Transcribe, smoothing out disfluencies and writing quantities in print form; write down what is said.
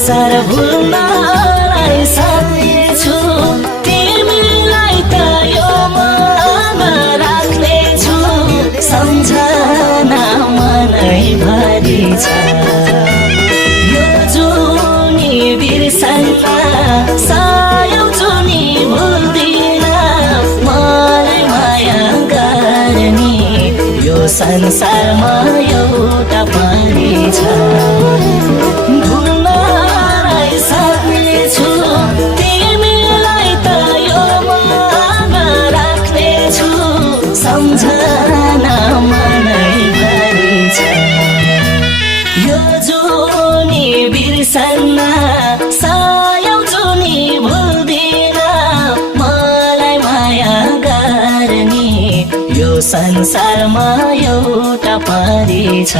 संसार भुल्नलाई सक्नेछु तिमीलाई त यो मनमा राख्नेछु सम्झना मनैभरि छ यो जुनी बिर्सन्दा सायौं जुनी भुल्दिन मलाई माया गर्ने यो संसारमा एउटा पनि छ भुल्नलाई सक्नेछु तिमीलाई त यो मनमा राख्नेछु सम्झना मनैभरि छ यो जुनी बिर्सन्ना सायौं जुनी भुल्दिन मलाई माया गर्ने यो संसारमा एउटा परी छ।